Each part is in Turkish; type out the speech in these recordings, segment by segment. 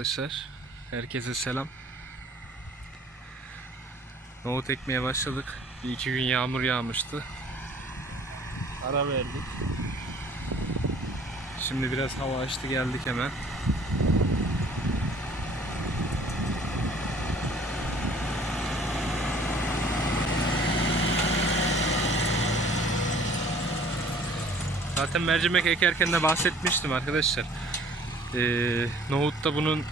arkadaşlar. Herkese selam. Nohut ekmeye başladık. Bir iki gün yağmur yağmıştı. Ara verdik. Şimdi biraz hava açtı geldik hemen. Zaten mercimek ekerken de bahsetmiştim arkadaşlar. Ee, nohutta bunun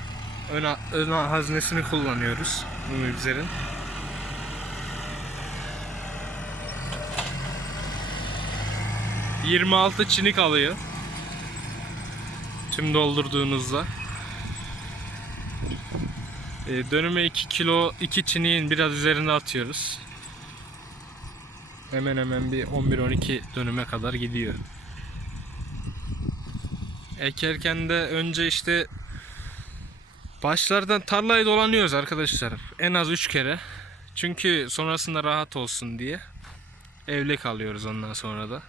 ön, ön haznesini kullanıyoruz. Bu mibzerin. ...26 çinik alıyor. Tüm doldurduğunuzda. Ee, dönüme 2 kilo 2 çiniğin biraz üzerine atıyoruz. Hemen hemen bir 11-12 dönüme kadar gidiyor. Ekerken de önce işte başlardan tarlayı dolanıyoruz arkadaşlar. En az 3 kere. Çünkü sonrasında rahat olsun diye. Evle kalıyoruz ondan sonra da.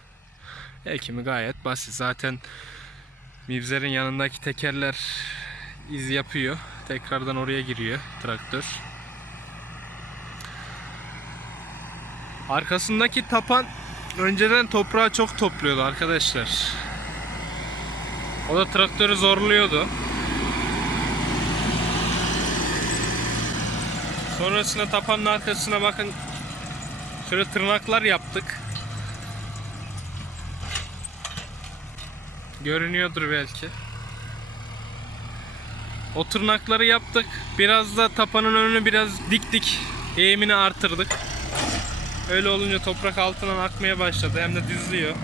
Ekimi gayet basit. Zaten Mivzer'in yanındaki tekerler iz yapıyor. Tekrardan oraya giriyor traktör. Arkasındaki tapan önceden toprağı çok topluyordu arkadaşlar. O da traktörü zorluyordu. Sonrasında tapanın arkasına bakın şöyle tırnaklar yaptık. Görünüyordur belki. O tırnakları yaptık. Biraz da tapanın önünü biraz diktik. Eğimini artırdık. Öyle olunca toprak altından akmaya başladı. Hem de düzlüyor.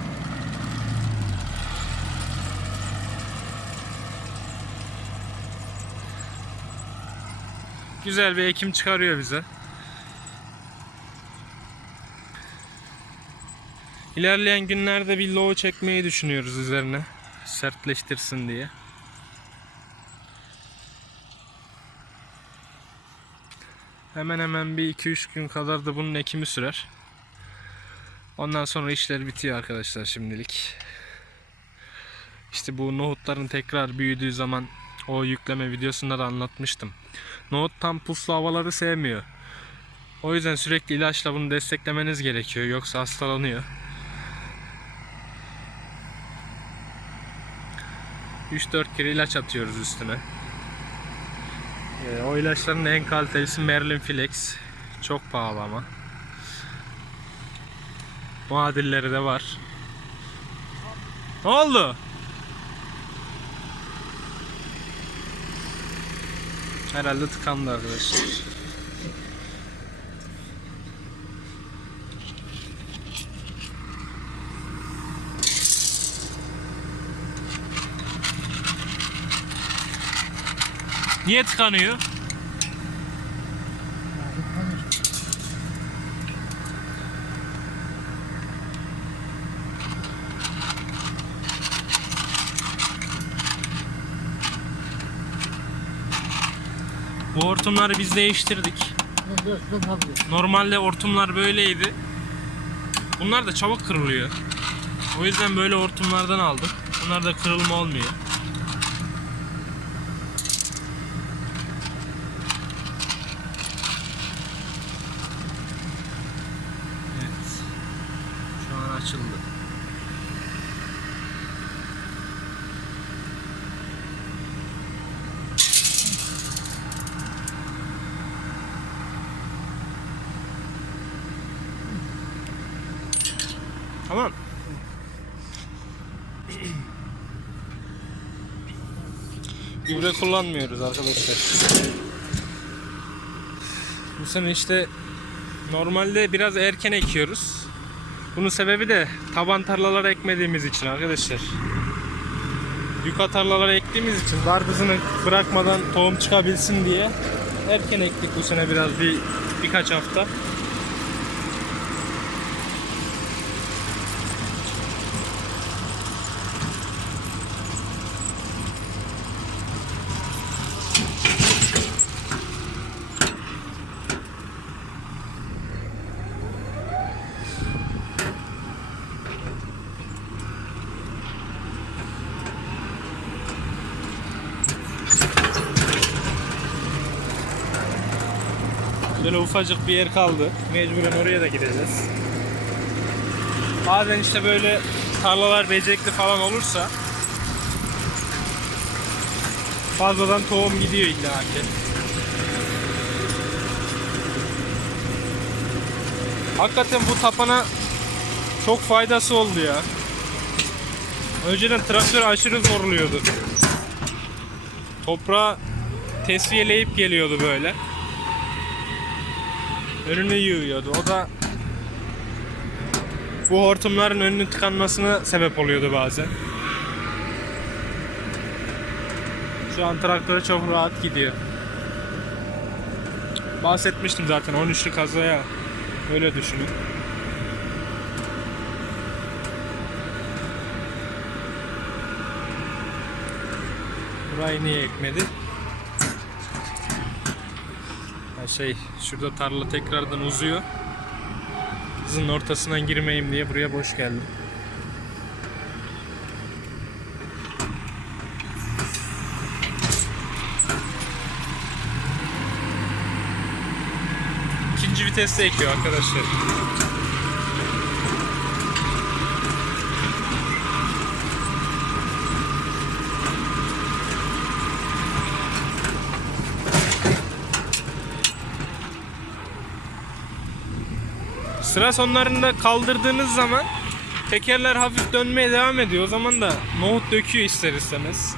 Güzel bir ekim çıkarıyor bize. İlerleyen günlerde bir low çekmeyi düşünüyoruz üzerine. Sertleştirsin diye. Hemen hemen bir 2-3 gün kadar da bunun ekimi sürer. Ondan sonra işler bitiyor arkadaşlar şimdilik. İşte bu nohutların tekrar büyüdüğü zaman o yükleme videosunda da anlatmıştım. Nohut tam puslu havaları sevmiyor. O yüzden sürekli ilaçla bunu desteklemeniz gerekiyor. Yoksa hastalanıyor. 3-4 kere ilaç atıyoruz üstüne. Ee, o ilaçların en kalitelisi Merlin Flex. Çok pahalı ama. Muadilleri de var. Ne oldu? Herhalde tıkandı arkadaşlar. Niye tıkanıyor? Bu hortumları biz değiştirdik. Normalde hortumlar böyleydi. Bunlar da çabuk kırılıyor. O yüzden böyle hortumlardan aldım. Bunlar da kırılma olmuyor. Evet. Şu an açıldı. Tamam. Gübre kullanmıyoruz arkadaşlar. Bu sene işte normalde biraz erken ekiyoruz. Bunun sebebi de taban tarlalara ekmediğimiz için arkadaşlar. Yuka tarlalara ektiğimiz için darbızını bırakmadan tohum çıkabilsin diye erken ektik bu sene biraz bir birkaç hafta. Böyle ufacık bir yer kaldı. Mecburen oraya da gideceğiz. Bazen işte böyle tarlalar becekli falan olursa fazladan tohum gidiyor illa ki. Hakikaten bu tapana çok faydası oldu ya. Önceden traktör aşırı zorluyordu. Toprağı tesviyeleyip geliyordu böyle. Önünü yığıyordu. O da bu hortumların önünün tıkanmasına sebep oluyordu bazen. Şu an traktörü çok rahat gidiyor. Bahsetmiştim zaten 13'lü kazaya. Öyle düşünün. Burayı niye ekmedi? Şey, şurada tarla tekrardan uzuyor. Kızın ortasından girmeyeyim diye buraya boş geldim. İkinci viteste ekiyor arkadaşlar. Sıra sonlarında kaldırdığınız zaman tekerler hafif dönmeye devam ediyor. O zaman da nohut döküyor ister istemez.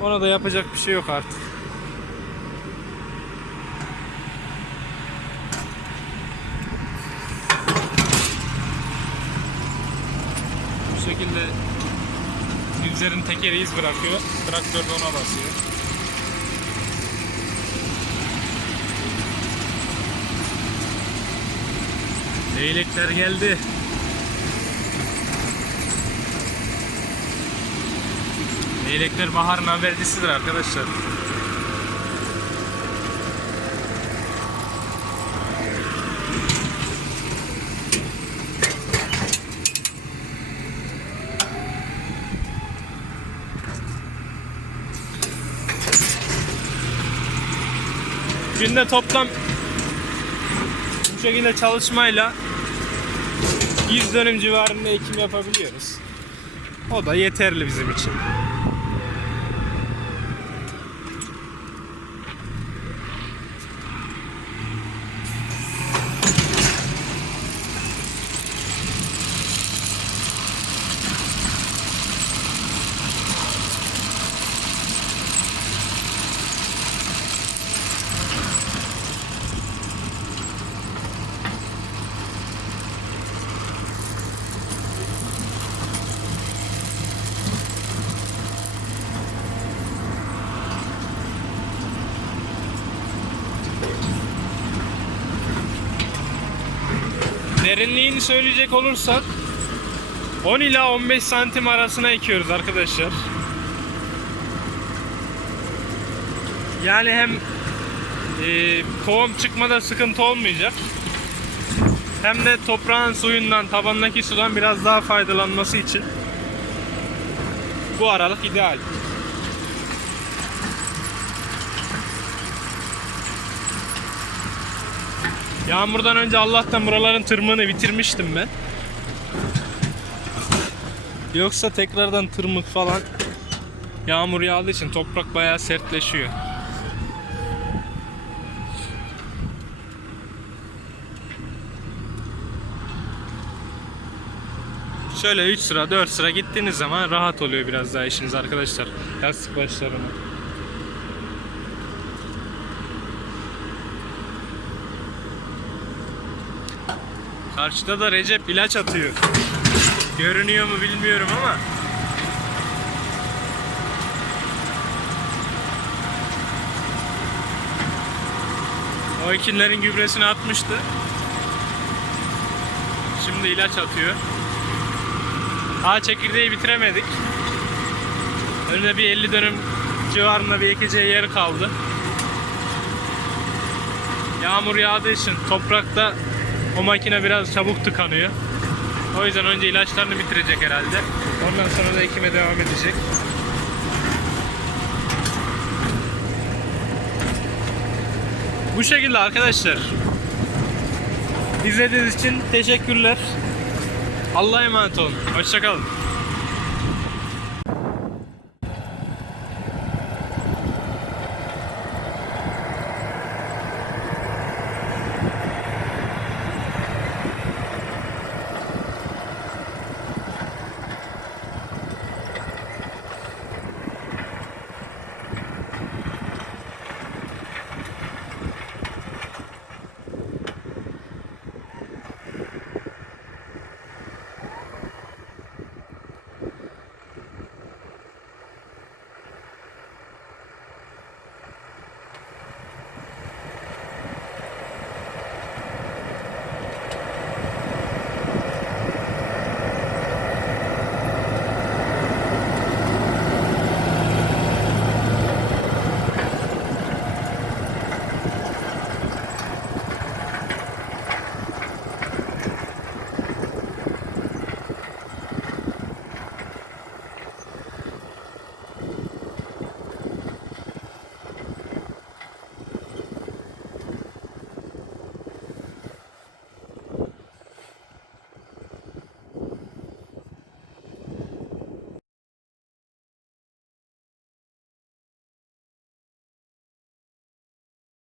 Ona da yapacak bir şey yok artık. Bu şekilde yüzlerin tekeri iz bırakıyor. Traktör de ona basıyor. Leylekler geldi. Leylekler baharın habercisidir arkadaşlar. Günde toplam bu şekilde çalışmayla 100 dönüm civarında ekim yapabiliyoruz. O da yeterli bizim için. Derinliğini söyleyecek olursak 10 ila 15 santim arasına ekiyoruz arkadaşlar. Yani hem e, tohum çıkmada sıkıntı olmayacak. Hem de toprağın suyundan, tabandaki sudan biraz daha faydalanması için bu aralık ideal. Yağmurdan önce Allah'tan buraların tırmığını bitirmiştim ben. Yoksa tekrardan tırmık falan yağmur yağdığı için toprak bayağı sertleşiyor. Şöyle 3 sıra 4 sıra gittiğiniz zaman rahat oluyor biraz daha işiniz arkadaşlar. Lastik başlarına. Karşıda da Recep ilaç atıyor. Görünüyor mu bilmiyorum ama. O ekinlerin gübresini atmıştı. Şimdi ilaç atıyor. Daha çekirdeği bitiremedik. Önüne bir 50 dönüm civarında bir ekeceği yer kaldı. Yağmur yağdığı için toprakta o makine biraz çabuk tıkanıyor. O yüzden önce ilaçlarını bitirecek herhalde. Ondan sonra da ekime devam edecek. Bu şekilde arkadaşlar. İzlediğiniz için teşekkürler. Allah'a emanet olun. Hoşçakalın.